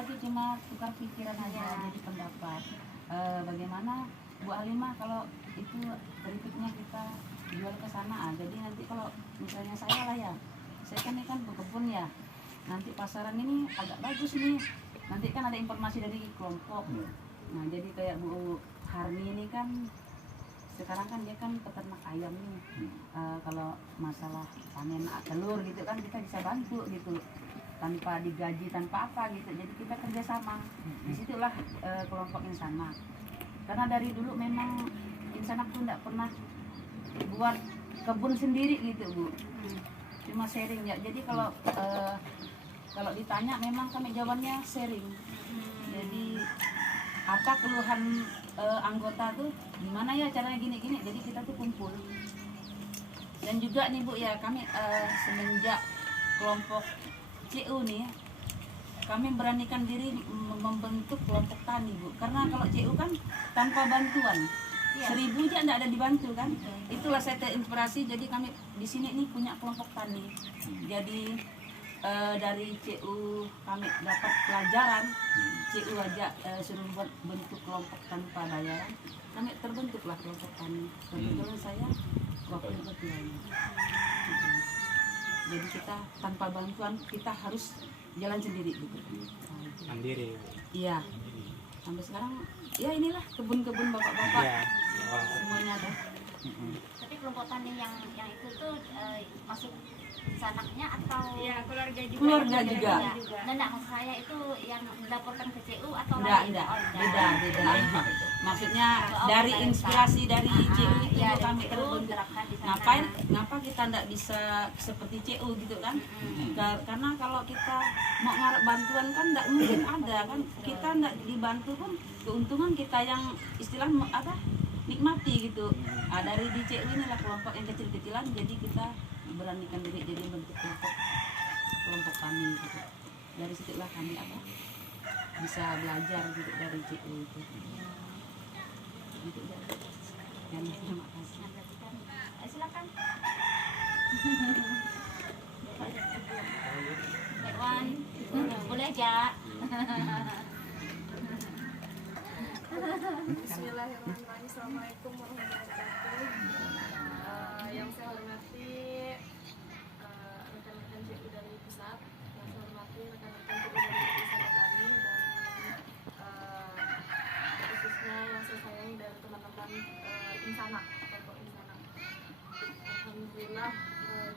kita tuh cuma tukar pikiran aja, jadi pendapat. Bagaimana Bu Halimah kalau itu keripiknya kita jual ke sana, jadi nanti kalau misalnya saya lah ya, saya kan ini kan berkebun ya, nanti pasaran ini agak bagus nih, nanti kan ada informasi dari kelompok. Nah jadi kayak Bu Harni ini kan sekarang kan dia kan peternak ayam nih, kalau masalah panen telur gitu kan kita bisa bantu gitu tanpa digaji, tanpa apa gitu, jadi kita kerjasama. Disitulah kelompok Insanak, karena dari dulu memang Insanak tuh nggak pernah buat kebun sendiri gitu Bu, cuma sharing ya. Jadi kalau ditanya memang kami jawabannya sharing. Jadi apa keluhan anggota tuh gimana ya caranya gini-gini, jadi kita tuh kumpul. Dan juga nih Bu ya, kami semenjak kelompok CU nih, kami beranikan diri membentuk kelompok tani Bu, karena kalau CU kan tanpa bantuan, 1000 aja enggak ada dibantu kan. Itulah saya terinspirasi, jadi kami di sini nih punya kelompok tani. Jadi dari CU kami dapat pelajaran, CU aja suruh buat bentuk kelompok tanpa bayaran, kami terbentuklah kelompok tani. Kebetulan saya wakil ketuanya. Jadi kita tanpa bantuan, kita harus jalan sendiri gitu. Mandiri. Iya. Sampai sekarang ya inilah kebun-kebun bapak-bapak. Iya. Semuanya ada. Tapi kelompok tani yang itu tuh masuk sanaknya atau Keluarga juga. Nah, maksud saya itu yang dilaporkan ke CU atau Enggak. lain? Beda. Maksudnya dari inspirasi dari CU itu kami terbentuk. Ngapa kita enggak bisa seperti CU gitu kan? Karena kalau kita mau ngarep bantuan kan enggak mungkin ada kan. Kita enggak dibantu pun keuntungan kita yang istilah nikmati gitu. Dari di CU inilah kelompok yang kecil-kecilan, jadi kita beranikan diri jadi bentuk kelompok kami gitu. Dari situlah kami bisa belajar gitu dari CU itu. Gitu ya. Dan terima kasih. Silakan. Dewan, boleh aja. Bismillahirrahmanirrahim. Assalamualaikum warahmatullahi wabarakatuh. Yang saya hormati rekan-rekan CU dari pusat, yang saya hormati rekan-rekan CU dari pusat kami, dan khususnya yang saya sayangi dari teman-teman Insanak, kelompok Insanak. Alhamdulillah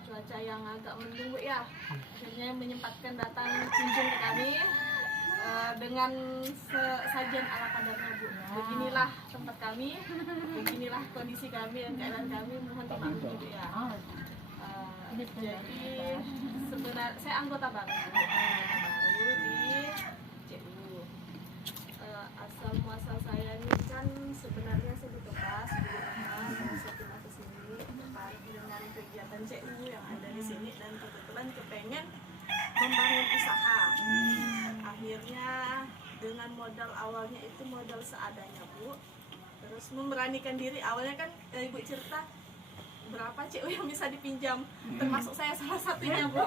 cuaca yang agak mendung Bu ya, akhirnya menyempatkan datang kunjung ke kami. Dengan sajian ala kadarnya Bu. Beginilah tempat kami, beginilah kondisi kami dan keadaan kami, mohon dimaklumi Bu ya. Jadi sebenarnya saya anggota baru di CU. Asal muasal saya ini kan sebenarnya saya di Topas, di rumah, saya pindah ke sini tertarik dengan kegiatan CU yang ada di sini, dan kebetulan kepengen membangun usaha. Akhirnya dengan modal awalnya itu modal seadanya Bu, terus memberanikan diri. Awalnya kan Ibu cerita berapa CU yang bisa dipinjam, termasuk saya salah satunya Bu.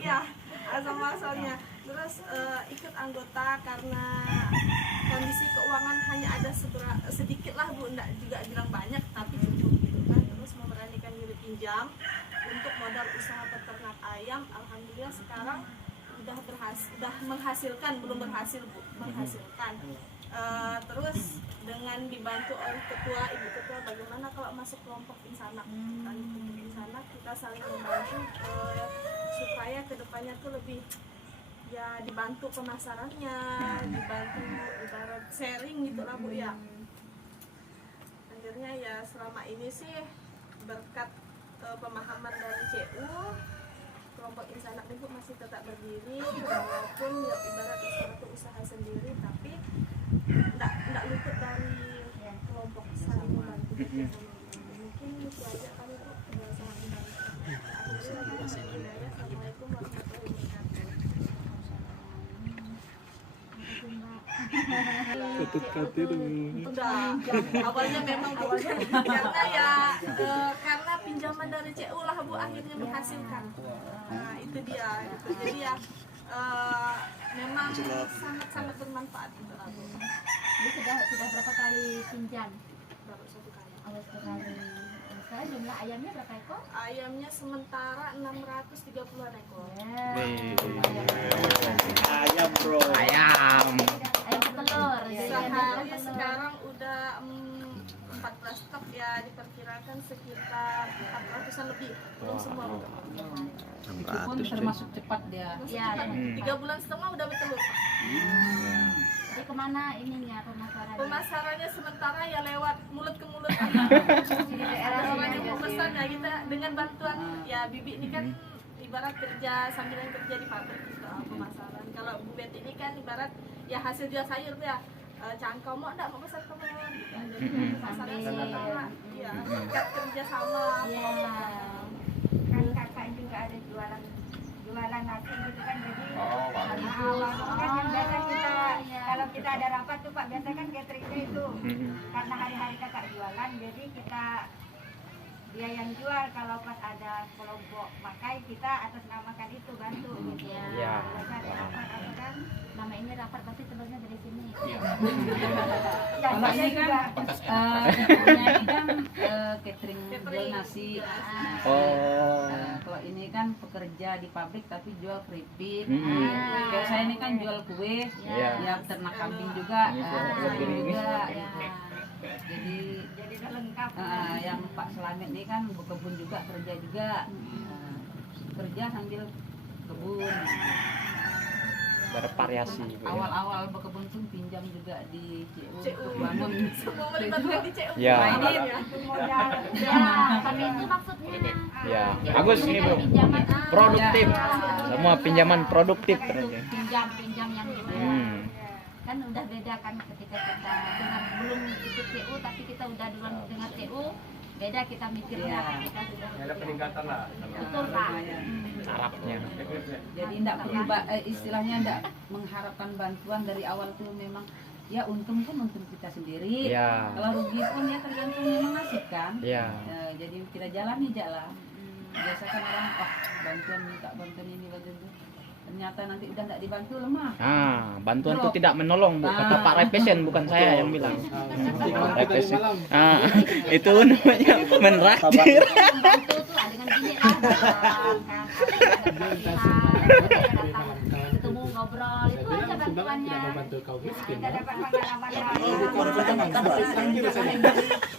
Ya, asal muasalnya. Terus ikut anggota karena kondisi keuangan hanya ada sedikit lah Bu, enggak juga bilang banyak tapi cukup gitu kan. Terus memberanikan diri pinjam untuk modal usaha peternak ayam. Alhamdulillah sekarang udah menghasilkan, belum berhasil Bu, menghasilkan. Terus dengan dibantu oleh ketua, ibu ketua, bagaimana kalau masuk kelompok Insanak, kelompok Insanak kita saling membantu supaya kedepannya tuh lebih ya dibantu pemasarannya, dibantu ibarat sharing gitu lah Bu ya. Akhirnya ya selama ini sih berkat pemahaman dari CU, kelompok Insanak itu masih tetap berdiri, walaupun ya ibarat usaha sendiri, tapi enggak luput dari kelompok saling membantu. Mungkin itu aja kami Bu, sangat membantu. Assalamualaikum warahmatullahi wabarakatuh. Udah, awalnya memang karena ya karena pinjaman dari CU lah Bu akhirnya menghasilkan. Nah itu dia gitu. Jadi ya memang celup. sangat bermanfaat untuk aku. Ini sudah berapa kali pinjam? Baru 1 kali. Awal sekali. Sekarang jumlah ayamnya berapa ekor? Ayamnya sementara 630 ekor. Ayam bro. Ayam. Ayam petelur. Sehari sekarang udah 14 stok ya, diperkirakan sekitar 400-an lebih. Belum semua betul. Itu pun termasuk cepat dia. Ya, 3 bulan setengah udah bertelur. jadi kemana ininya pemasarannya? Pemasarannya sementara ya lewat mulut ke mulut. Di daerah Kalau sini orang yang aja mau sih. pesan ya kita dengan bantuan ya Bibi ini kan ibarat kerja sambilan kerja di pabrik gitu, pemasaran. Kalau Bu Betty ini kan ibarat ya hasil jual sayur tuh ya, cangkau mau enggak mau pesan kamu gitu. Jadi pemasaran sementara ya tingkat kerja sama. Iya. Kan kakak juga ada jualan nasi gitu kan, jadi Oh, karena awal kan yang biasa kita kalau kita ada rapat tuh Pak, biasa kan cateringnya itu karena hari-hari kakak jualan, jadi dia yang jual. Kalau pas ada kelompok pakai, kita atas namakan itu bantu gitu. Iya. Biasa ada rapat apa kan, Nama ini rapat pasti telurnya dari sini. dan Kalau saya ini juga kan ibunya ini kan catering jual nasi. Oh. Kalau ini kan pekerja di pabrik tapi jual keripik. Mm-mm. Kayak saya ini kan jual kue, Iya. ya ternak kambing juga, Ini sayur ini. juga. Ya. Jadi jadi udah lengkap. yang Pak Selamet ini kan berkebun juga, kerja juga. Kerja sambil kebun. Bervariasi. Bu, ya. Awal-awal berkebun tuh pinjam juga di CU CU. untuk bangun. Semua melibatkan di CU. Ya. Nah, ini Modal. Ya, tapi itu maksudnya. Ya, bagus ini bro. Pinjaman Produktif. Ya. Semua pinjaman produktif. Pinjam yang gimana? Hmm. Kan udah beda kan ketika kita dengan belum ikut CU tapi kita udah duluan dengan CU, beda kita mikirnya. Iya. Kita sudah Ada peningkatan lah. betul Pak. Arabnya. Jadi tidak perlu istilahnya tidak mengharapkan bantuan dari awal tuh, memang ya untung pun untung kita sendiri. Ya. Kalau rugi pun ya tergantung memang nasib kan. Ya. Jadi kita jalani aja lah. Biasa kan orang bantuan minta bantuan ini bantuan itu. Ternyata nanti udah tidak dibantu lemah. Ah, bantuan itu tidak menolong, Bu. Kata Pak Repesen, bukan saya yang bilang. Repesen. Ah, itu namanya menraktir. Membantu tuh dengan gini lah, kan, ketemu ngobrol itu aja bantuannya. Kita dapat pengalaman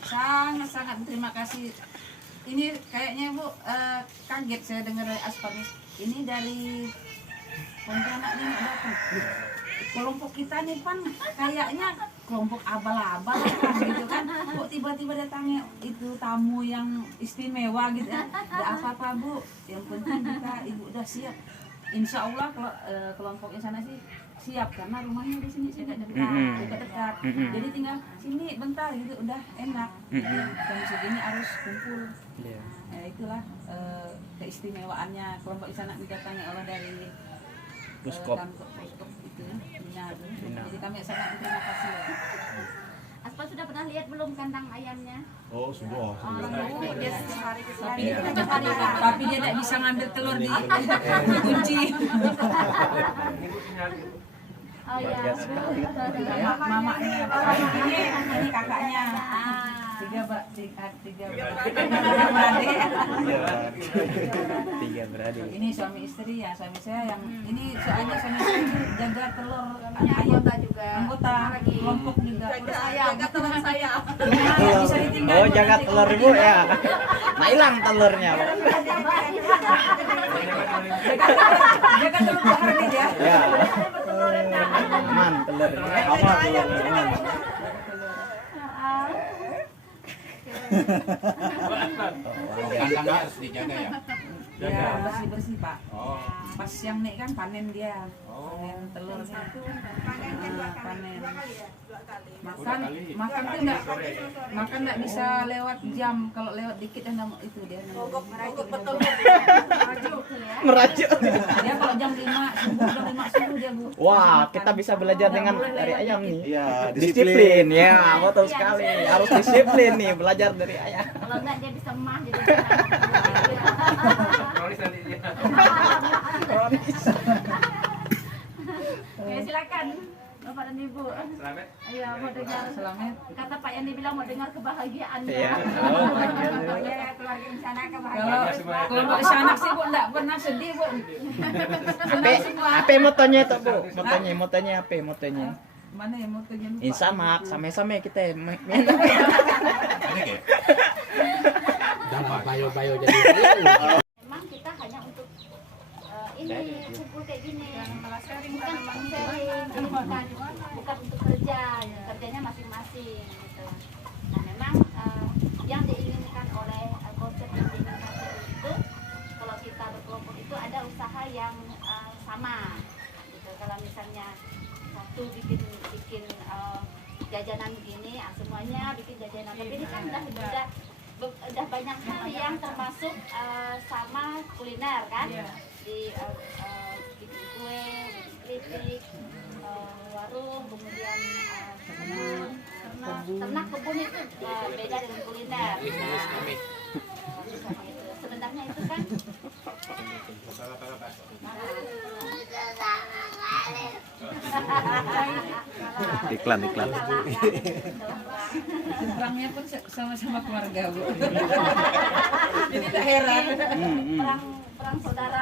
Sangat-sangat terima kasih. Ini kayaknya Bu kaget saya dengar dari Aspanis. Ini dari Pontianak nih datang. Kelompok kita nih Pan kayaknya kelompok abal-abal kan gitu kan. Kok tiba-tiba datangnya itu tamu yang istimewa gitu ya. Enggak apa-apa Bu. Yang penting kita Ibu udah siap. Insya Allah kalau kelompoknya sana sih siap karena rumahnya di sini dekat dekat. Jadi tinggal sini bentar gitu udah enak. Jam segini harus kumpul. Iya. Ya itulah keistimewaannya kelompok di sana didatangi oleh dari Puskop. kantor Puskop itu Bina. Jadi kami sangat berterima kasih. Aspal sudah pernah lihat belum kandang ayamnya? Oh, sudah. dia setiap hari ke Tapi, sini. tapi dia tidak bisa ngambil telur di kunci. Oh iya. Mamanya, ini kakaknya. Tiga beradik. Tiga beradik. Ini suami istri ya, suami saya yang ini soalnya suami saya itu jaga telur ayam juga. Anggota kelompok juga. Jaga telur saya. Nggak bisa ditinggal. Oh, jaga telur Ibu ya. Nah, hilang telurnya, Bu. Jaga telur Pak Hardi ya. Ya. Aman telurnya. Aman telurnya. Aman. Kandangnya harus dijaga ya. Ya bersih Pak. Oh. Pas yang naik kan panen dia. Oh. Panen telurnya. Panennya dua Panen. kali ya. Makan tuh enggak bisa lewat jam. Kalau lewat dikit itu dia. Mogok betul. Merajuk. Dia kalau jam 5 subuh, jam 5 subuh dia Bu. Wah, kita bisa belajar dengan dari ayam nih. Iya, Disiplin, ya, betul sekali. Harus disiplin nih, belajar dari ayam. Kalau enggak dia bisa emah jadi. Kronis nanti dia. Kronis. Oke, silakan Bapak dan Ibu. Ayo mau dengar. Selamat. Kata Pak Yani bilang mau dengar kebahagiaan Iya. ya. Ya, keluarga di sana Kalau kebahagiaan. kalau mau anak sih Bu enggak pernah sedih Bu. Apa motonya itu Bu? Motonya apa motonya? Mana yang mau tujuan? Sama sama kita. Ini kayak Dampak bayo-bayo jadi Memang kita hanya untuk ini kumpul kayak gini. Bukan sharing, bukan untuk kerjanya masing-masing gitu. Nah memang yang diinginkan oleh konsep yang diinginkan itu kalau kita berkelompok itu ada usaha yang sama gitu. Kalau misalnya satu bikin jajanan begini, semuanya bikin jajanan. Tapi ini kan udah banyak hal yang termasuk sama kuliner kan, di bikin kue, bikin keripik, warung, kemudian ternak kebun itu beda dengan kuliner. Sebenarnya itu kan Iklan. Seberangnya pun sama-sama keluarga Bu. Jadi tak heran. perang saudara.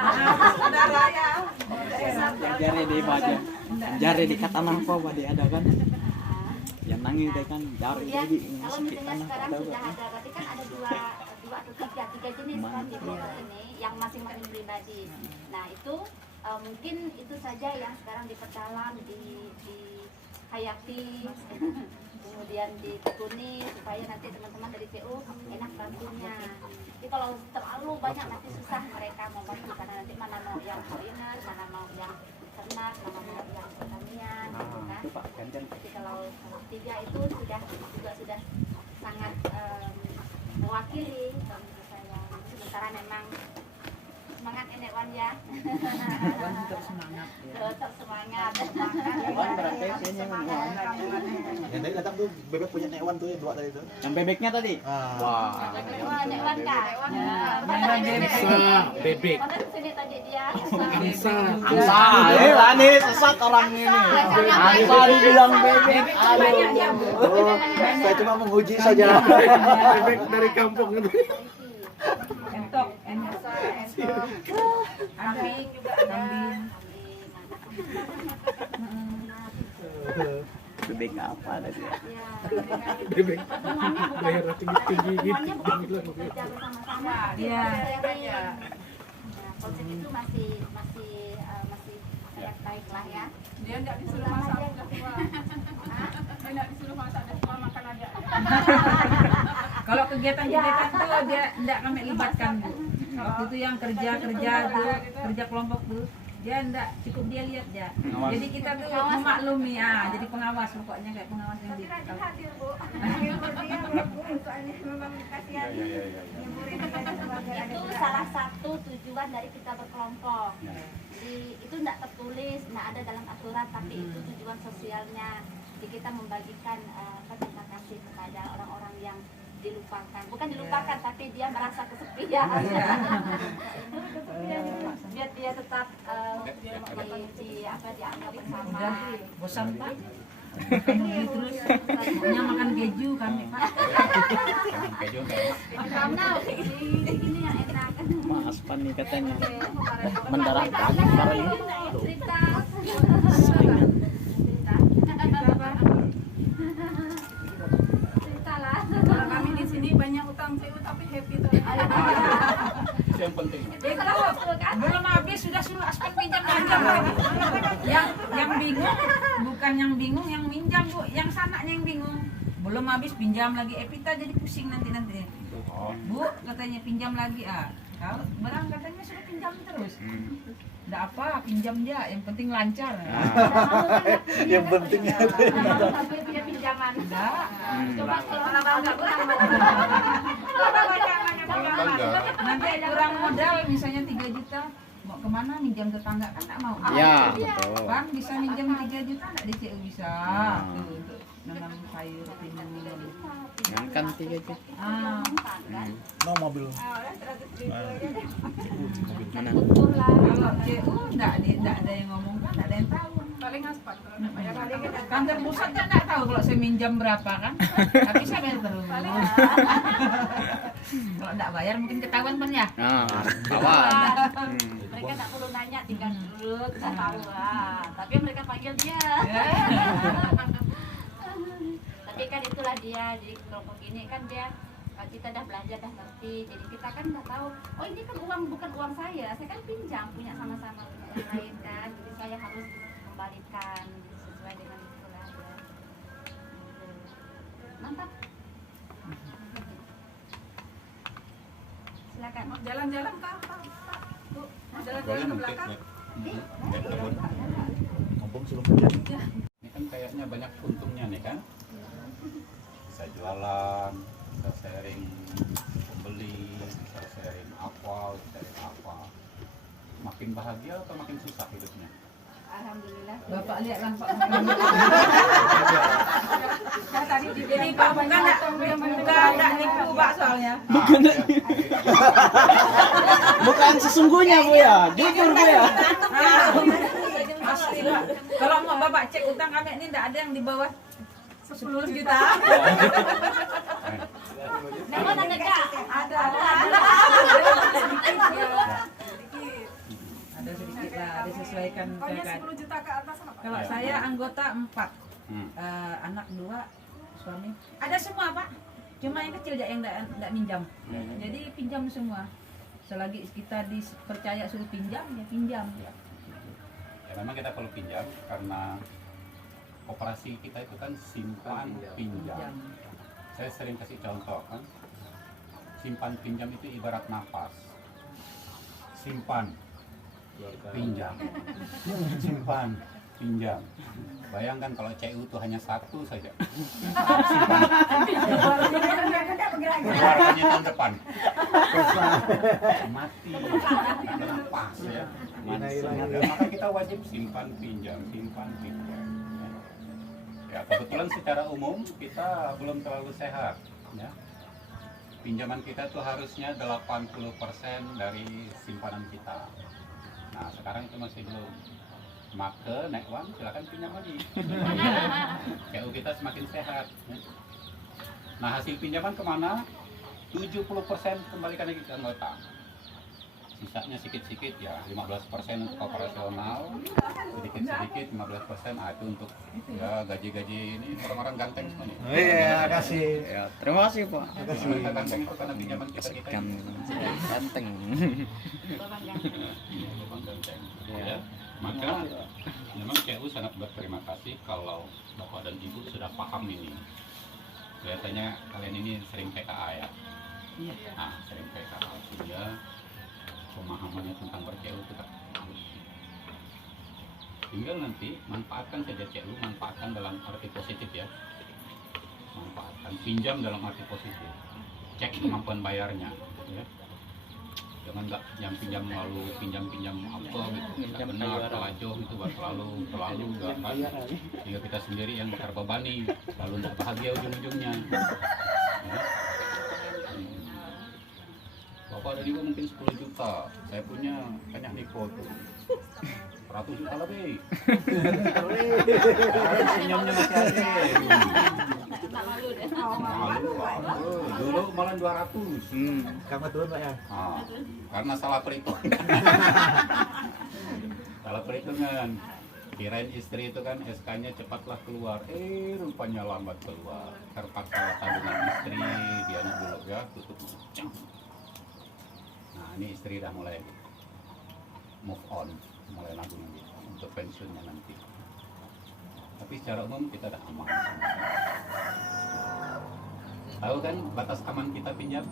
Saudara ya. Jari di baca. Jari di kata nangko di ada kan. Yang nangis deh kan jari Kemudian di kalau misalnya sekarang sudah ada, berarti kan ada dua atau tiga jenis kan di kelompok ini yang masing-masing pribadi. Nah itu mungkin itu saja yang sekarang diperdalam, dihayati, kemudian ditekuni supaya nanti teman-teman dari PU enak bantunya. Jadi kalau terlalu banyak nanti susah mereka mau bantu karena nanti mana mau yang kuliner, mana mau yang ternak, mana mau yang pertanian, gitu kan. Jadi kalau tiga itu sudah sangat mewakili menurut saya. Sementara memang semangat Enek Wan ya. Wan tetap semangat ya. Tetap semangat. Wan berarti sihnya yang tadi datang tuh bebek punya Nek Wan tuh ya, dua tadi tuh. yang bebeknya tadi. Wah. Enek Wan kah? Bebek. Mana sini tadi dia? Angsa, Lani sesat orang ini. Angsa dibilang bebek. Oh, saya cuma menguji saja. Bebek dari kampung itu. Entok. Kambing juga ada. Bebek apa tadi? Bebek bayar tinggi-tinggi gitu. Kerja bersama-sama. Iya. Konsep itu masih baik lah ya. Dia enggak disuruh masak udah tua. Dia enggak disuruh masak udah tua makan aja. Kalau kegiatan tuh dia enggak kami libatkan Bu. Waktu itu yang kerja tuh, kerja kelompok tuh, dia enggak cukup dia lihat ya. Jadi kita tuh memaklumi jadi pengawas pokoknya kayak pengawas yang di. Hadir Bu. Menghibur dia Bu. Soalnya memang kasihan. Ngiburin kita sebagai Itu salah satu tujuan dari kita berkelompok. Itu tidak tertulis, tidak ada dalam aturan, tapi itu tujuan sosialnya. Jadi kita membagikan terima kasih kepada orang-orang yang dilupakan, bukan dilupakan, tapi dia merasa kesepian. Biar dia tetap dianggap bersama. Bosan Pak. Makan terus, pokoknya makan keju kami Pak. keju kayak Karena ini yang enak. Mas Pani katanya. Mendarah daging bareng. Cerita. Kalau kami di sini banyak utang CU tapi happy tuh. itu yang penting. Belum habis sudah suruh Aspen pinjam lagi. Yang bingung bukan yang bingung, yang minjam Bu, yang sananya yang bingung. Belum habis pinjam lagi, Epita jadi pusing nanti. Bu katanya pinjam lagi kalau barang katanya sudah pinjam terus. Nggak apa, pinjam aja, yang penting lancar. Yang penting Tapi dia pinjaman. Enggak. Coba kalau orang bangga Nanti kurang modal misalnya 3 juta, mau kemana minjam tetangga kan nggak mau. Ya, betul. Bang bisa minjam 3 juta nggak DCU bisa. Tuh, untuk nanam sayur timun. Yang kan 3 juta. no mobil. Mana? Kalau CU nggak ada yang ngomong kan, nggak ada yang tahu. paling aspal kalau nggak bayar. Kantor pusat kan nggak tahu kalau saya minjam berapa kan, tapi saya bayar terus. Kalau nggak bayar mungkin ketahuan kan ya. Nah, kawan. Mereka nggak perlu nanya, tinggal duduk, saya tahu lah. Tapi mereka panggil dia. Tapi kan itulah dia, jadi kelompok ini kan dia kita dah belajar, dah ngerti. Jadi kita kan udah tahu, oh ini kan uang bukan uang saya kan pinjam, punya sama-sama punya yang lain kan. Jadi saya harus kembalikan sesuai dengan itulah ya. Mantap. Silakan. Mau jalan-jalan Pak? Bu, mau Boleh jalan-jalan ke nanti belakang? lihat kebun. Ngomong sebelum hujan. Ini kan kayaknya banyak untungnya nih kan. Bisa jualan, bisa sharing pembeli, bisa sharing apa, sharing apa. Makin bahagia atau makin susah hidupnya? Alhamdulillah. Bapak lihat lampak. Tadi Jadi Pak bukan enggak nipu Pak soalnya. Bukan sesungguhnya Bu ya, jujur Bu ya. Asli Pak. Kalau mau Bapak cek utang kami ini enggak ada yang di bawah 10 juta. Memang ada nggak? Ada sedikit lah, disesuaikan Pokoknya ke 10 juta ke atas apa? kalau saya anggota 4, Hmm. anak 2, suami. Ada semua Pak, cuma yang kecil aja yang enggak minjam. Jadi pinjam semua. Selagi kita dipercaya suruh pinjam, ya pinjam. Ya memang kita perlu pinjam karena operasi kita itu kan simpan pinjam. Saya sering kasih contoh kan, simpan pinjam itu ibarat nafas. Simpan, pinjam, simpan, pinjam. Bayangkan kalau CU itu hanya satu saja. Simpan. Keluarkannya tahun depan. Mati. Lepas ya. Maka kita wajib simpan pinjam, simpan pinjam. Ya, kebetulan secara umum kita belum terlalu sehat. Ya. Pinjaman kita tuh harusnya 80% dari simpanan kita. Nah sekarang itu masih belum. Maka naik uang silakan pinjam lagi. KU kita semakin sehat. Ya. Nah hasil pinjaman kemana? 70% kembalikan lagi ke anggota. Sisanya sedikit-sedikit ya, 15% untuk operasional, sedikit-sedikit 15% itu untuk ya gaji-gaji ini orang-orang ganteng semuanya. Iya, kasih. Ya, terima kasih Pak. Mereka ganteng itu karena pinjaman kita Kan ganteng. Babang ganteng. Memang ganteng. Ya. Maka memang CU sangat berterima kasih kalau Bapak dan Ibu sudah paham ini. Kelihatannya kalian ini sering PKA ya. Nah, sering PKA sehingga pemahamannya tentang ber-CU itu tak bagus. Tinggal nanti manfaatkan saja CU, manfaatkan dalam arti positif ya. Manfaatkan, pinjam dalam arti positif. Cek kemampuan bayarnya ya. Jangan nggak yang pinjam lalu pinjam apa gitu, nggak benar, pelajo gitu, terlalu nggak kan, sehingga kita sendiri yang terbebani, lalu nggak bahagia ujung-ujungnya. Ya. Bapak dan Ibu mungkin 10 juta, saya punya banyak nipo tuh 100 juta lebih. Senyumnya masih ada. Malu deh. Malu. Dulu malah 200. Kamu turun Pak ya? Ah, karena salah perhitungan. Salah perhitungan. Kirain istri itu kan SK-nya cepatlah keluar. Rupanya lambat keluar. Terpaksa tabungan istri, dia dulu ya tutup. Nah, ini istri dah mulai move on, mulai nabung untuk pensiunnya nanti. Tapi secara umum kita dah aman. Tahu kan batas aman kita pinjam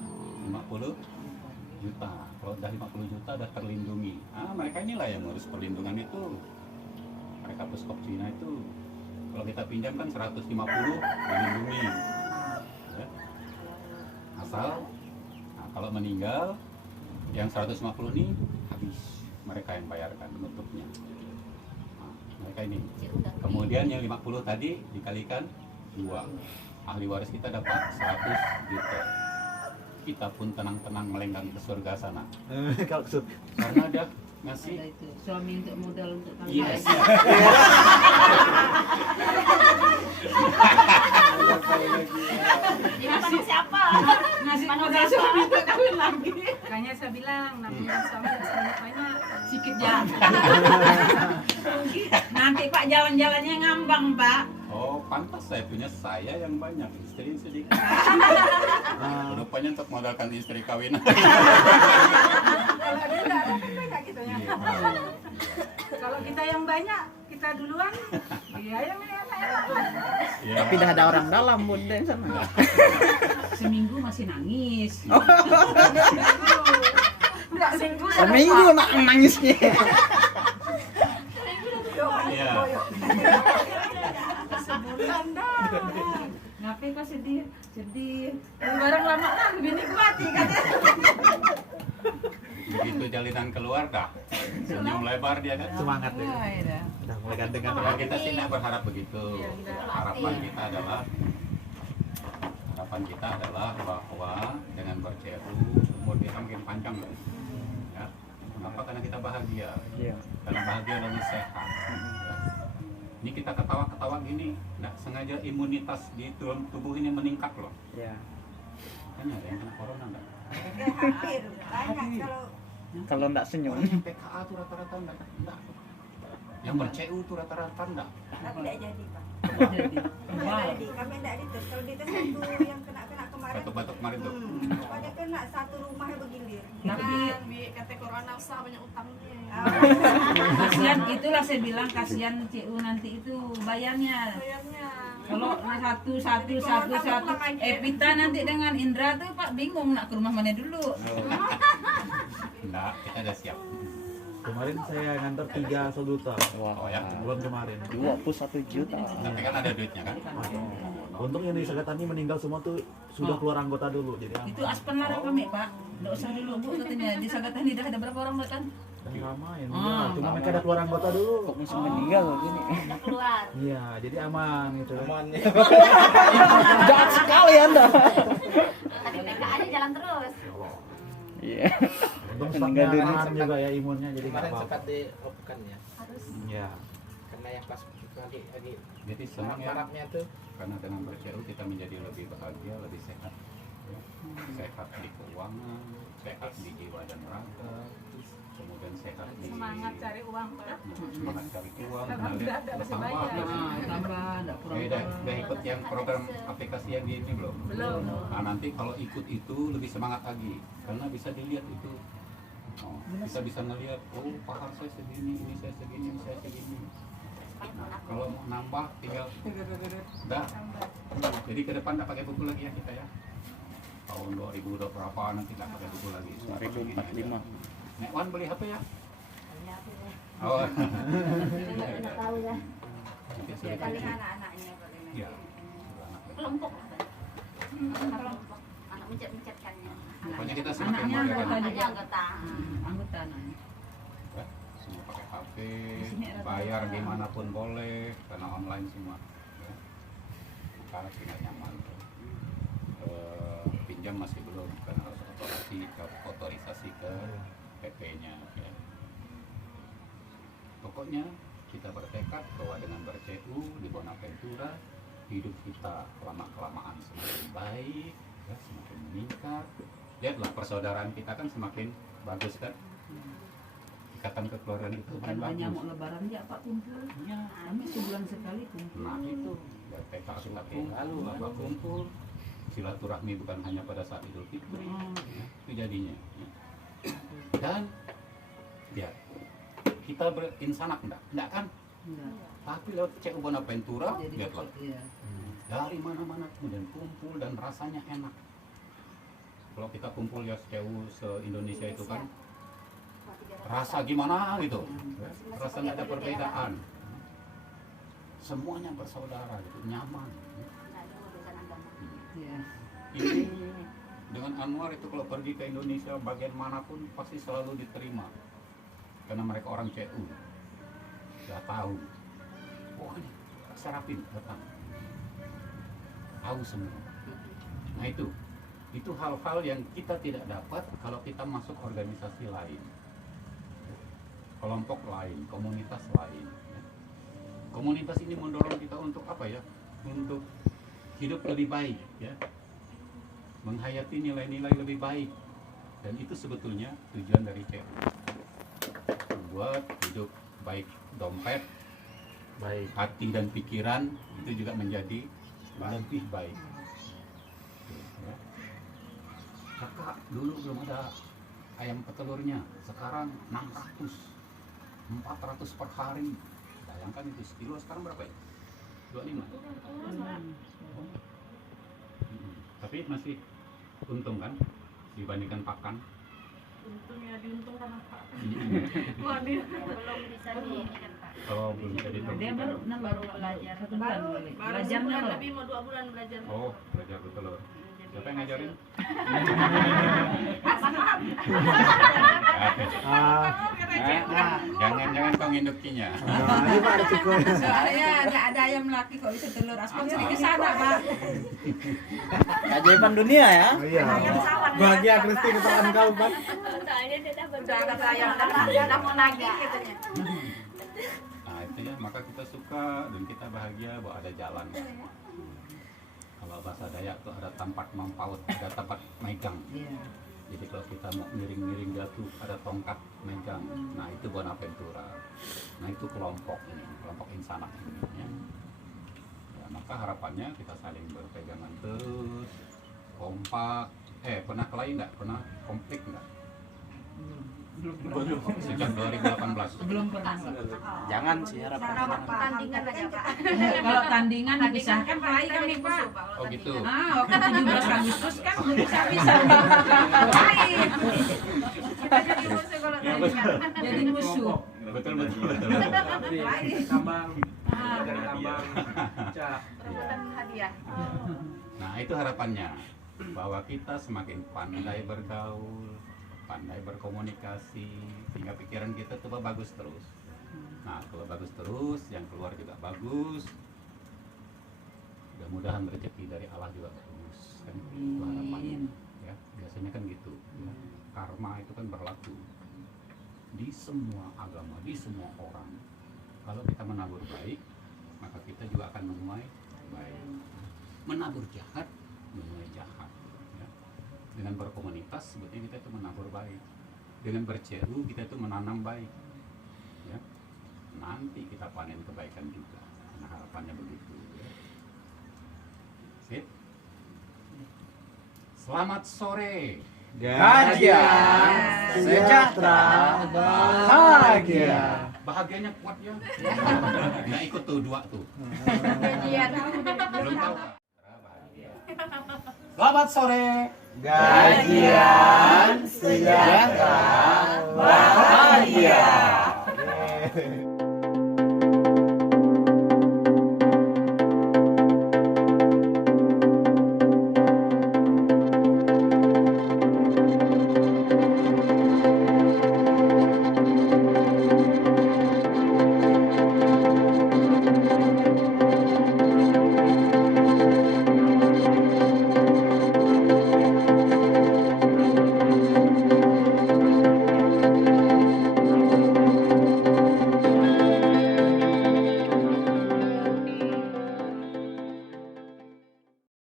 50 juta. Kalau udah 50 juta udah terlindungi. Mereka inilah yang ngurus perlindungan itu. Mereka Puskop Cina itu kalau kita pinjam kan 150 dilindungi. Ya. Asal kalau meninggal yang 150 ini habis, mereka yang bayarkan penutupnya. Mereka ini. Kemudian yang 50 tadi dikalikan 2. Ahli waris kita dapat 100 juta. Kita pun tenang-tenang melenggang ke surga sana. Kalau Karena dia ngasih Ada itu suami untuk modal untuk tangga. yes. Jadi mana siapa? Ngasih Mana modal siapa? suami untuk kawin lagi. Makanya saya bilang nabung suami banyak-banyak. Sikit ya. Nanti Pak jalan-jalannya ngambang Pak. Oh, pantas saya punya saya yang banyak, istri sedikit. Rupanya untuk modalkan istri kawin. Kalau ada kan banyak gitu ya. Iya. Kalau kita yang banyak, kita duluan. Iya yang enak. Iya. Tapi dah ada orang dalam bunda di sana. Seminggu masih nangis. Enggak seminggu. Seminggu nak nangisnya. Iya. Sebulan dah. Ngapain kok sedih? Sedih. Barang lama lah lebih nikmati katanya. Begitu jalinan keluar dah. Senyum lebar dia kan. Semangat ya. Wah, ya. Udah mulai gantengan. Ya, kita sih tidak berharap begitu. Harapan kita adalah bahwa dengan ber-CRU umur kita makin panjang loh. Ya. Kenapa? Karena kita bahagia. Iya. Karena bahagia lalu sehat. Ya. Ini kita ketawa-ketawa gini, nggak sengaja imunitas di dalam tubuh ini meningkat loh. Iya. Kan ada yang kena corona nggak? Hampir banyak Kalau enggak senyum. Orang yang PKA tuh rata-rata nggak. Yang ber-CU tuh rata-rata nggak. tapi tidak jadi Pak. Jadi. Tidak Wah. jadi, kami tidak dites. Kalau dites satu yang kena kemarin. Batuk-batuk kemarin tuh. Pokoknya kena satu rumah yang bergilir. Tapi Bi kata corona usaha banyak utangnya. kasihan itulah saya bilang kasihan CU nanti itu bayarnya. Bayarnya. Kalau satu Evita nanti dengan Indra tuh Pak bingung nak ke rumah mana dulu. Enggak, kita udah siap. Kemarin saya ngantar 3 juta. Oh ya. Bulan kemarin. 21 juta. Tapi kan ada duitnya kan? Untung yang di Sagatani meninggal semua tuh sudah keluar anggota dulu jadi Itu aspen larang kami Pak. Nggak usah dulu Bu katanya di Sagatani dah ada berapa orang kan? Ramain. Ah, Cuma mereka ada keluar anggota dulu. Kok masih meninggal gini? Udah keluar. Iya, jadi aman gitu. Jahat sekali Anda. Tapi PKA-nya jalan terus. Iya. Untung Meninggal stoknya dunia. tahan juga ya imunnya jadi nggak Kemarin apa-apa. sempat dioperkan ya, Harus. Iya. karena yang pas lagi Jadi senang ya, maraknya tuh. karena dengan ber-CRU kita menjadi lebih bahagia, lebih sehat. Ya. Sehat di keuangan, sehat di jiwa dan raga, kemudian sehat di Semangat cari uang Pak. semangat cari uang, Karena udah ada masih bertambah. banyak. Nah, tambah enggak kurang. Udah ikut yang program aplikasi yang di ini belum? Belum. Nah, nanti kalau ikut itu lebih semangat lagi, karena bisa dilihat itu. Oh, kita bisa ngelihat, oh paham saya segini, ini saya segini, ini saya segini. Nah, kalau mau nambah tinggal dah. Jadi ke depan tak pakai buku lagi ya kita ya. Tahun 2000 berapa nanti tak pakai buku lagi. 2045. Nek Wan beli HP ya? Ya, aku deh. Oh. Nggak tahu ya. Nanti Ya sulit paling lagi. anak-anaknya paling. Iya. Kelompok. Kelompok. Anak mencet-mencetkannya. Pokoknya kita semakin Anaknya modern. anggota Aja juga. anggota. Anggota anaknya. Ya, semua pakai HP, sini ada bayar apa? dimanapun boleh, karena online semua. Ya. Maka tidak nyaman. Pinjam masih belum, karena harus otorisasi ke PP-nya. Ya. Pokoknya kita bertekad bahwa dengan ber-CU di Bonaventura, hidup kita lama-kelamaan semakin baik, ya, semakin meningkat. Lihatlah persaudaraan kita kan semakin bagus kan? Ikatan kekeluargaan itu Bukan makin hanya bagus. mau lebaran aja Pak kumpul. Ya. Kami sebulan sekali kumpul. Nah itu BPK semakin lalu apa kumpul, silaturahmi bukan hanya pada saat Idul Fitri, ya, itu jadinya. Ya. Dan ya kita berinsanak enggak kan? Enggak. Tapi lewat CU Bonaventura, Jadi lihatlah iya. dari mana-mana kemudian kumpul dan rasanya enak. Kalau kita kumpul ya CU se-Indonesia itu kan rasa gimana gitu, rasa nggak ada perbedaan, semuanya bersaudara gitu, nyaman. Nggak ada urusan agama. Iya. Ini dengan Anwar itu kalau pergi ke Indonesia bagian manapun pasti selalu diterima karena mereka orang CU, sudah tahu, wah ini Serapin datang, tahu semua. Nah itu hal-hal yang kita tidak dapat kalau kita masuk organisasi lain. kelompok lain, komunitas lain. Ya. Komunitas ini mendorong kita untuk apa ya? Untuk hidup lebih baik, ya, menghayati nilai-nilai lebih baik, dan itu sebetulnya tujuan dari CU, membuat hidup baik, dompet, baik hati dan pikiran itu juga menjadi lebih baik. Ya. Kakak dulu belum ada ayam petelurnya, sekarang 400 per hari. Bayangkan itu sekilo sekarang berapa ya? 25. Tapi masih untung kan dibandingkan pakan. Untungnya diuntungkan apa? Belum bisa di ini kan Pak. Oh, belum jadi Dia baru belajar satu bulan kali. Baru Belajarnya sebulan loh. lebih, mau 2 bulan belajar. Oh, belajar betelur. Siapa yang ngajarin? Jangan kau ngindukinya. Ini Pak resiko. Soalnya ada ayam laki kok bisa telur aspal sering ke sana, Pak. Keajaiban dunia ya. Oh, iya. Bahagia Kristi ketuaan kau, Pak. Udah ada ayam udah mau nagih katanya. Nah itu ya, maka kita suka dan kita bahagia bahwa ada jalan. Kalau bahasa Dayak tuh ada tempat mampaut, ada tempat megang. Jadi kalau kita mau miring-miring jatuh, ada tongkat megang. Nah itu Bonaventura. Nah itu kelompok ini, kelompok insanak ini. Ya. Ya, maka harapannya kita saling berpegangan terus, kompak. Pernah kelahi nggak? Pernah konflik nggak? Belum. Sejak 2018. Belum pernah. Jangan sih harapan. Tandingan aja Pak. Kalau tandingan dipisahkan kali kan nih Pak. Oh gitu. Waktu 17 Agustus kan belum bisa-bisa. Kita jadi musuh kalau tandingan. Jadi musuh. Betul. Tambang. Dari tambang. Cak. Perebutan hadiah. Nah itu harapannya, bahwa kita semakin pandai bergaul, pandai berkomunikasi, sehingga pikiran kita tuh bagus terus. Nah kalau bagus terus, yang keluar juga bagus. Mudah-mudahan rezeki dari Allah juga bagus, kan itu harapannya. Ya biasanya kan gitu. Ya. Karma itu kan berlaku di semua agama, di semua orang. Kalau kita menabur baik, maka kita juga akan menuai baik. Menabur jahat, menuai jahat. Ya. Dengan berkomunitas, sebetulnya kita itu menabur baik. Dengan berceru, kita itu menanam baik. Ya. Nanti kita panen kebaikan juga. Nah, harapannya begitu. Ya. Sip. Selamat sore. Kajian sejahtera bahagia. Bahagianya kuat ya. Nah ikut tuh 2 tuh. Gajian. Belum tahu. Selamat sore. Gajian sejahtera bahagia.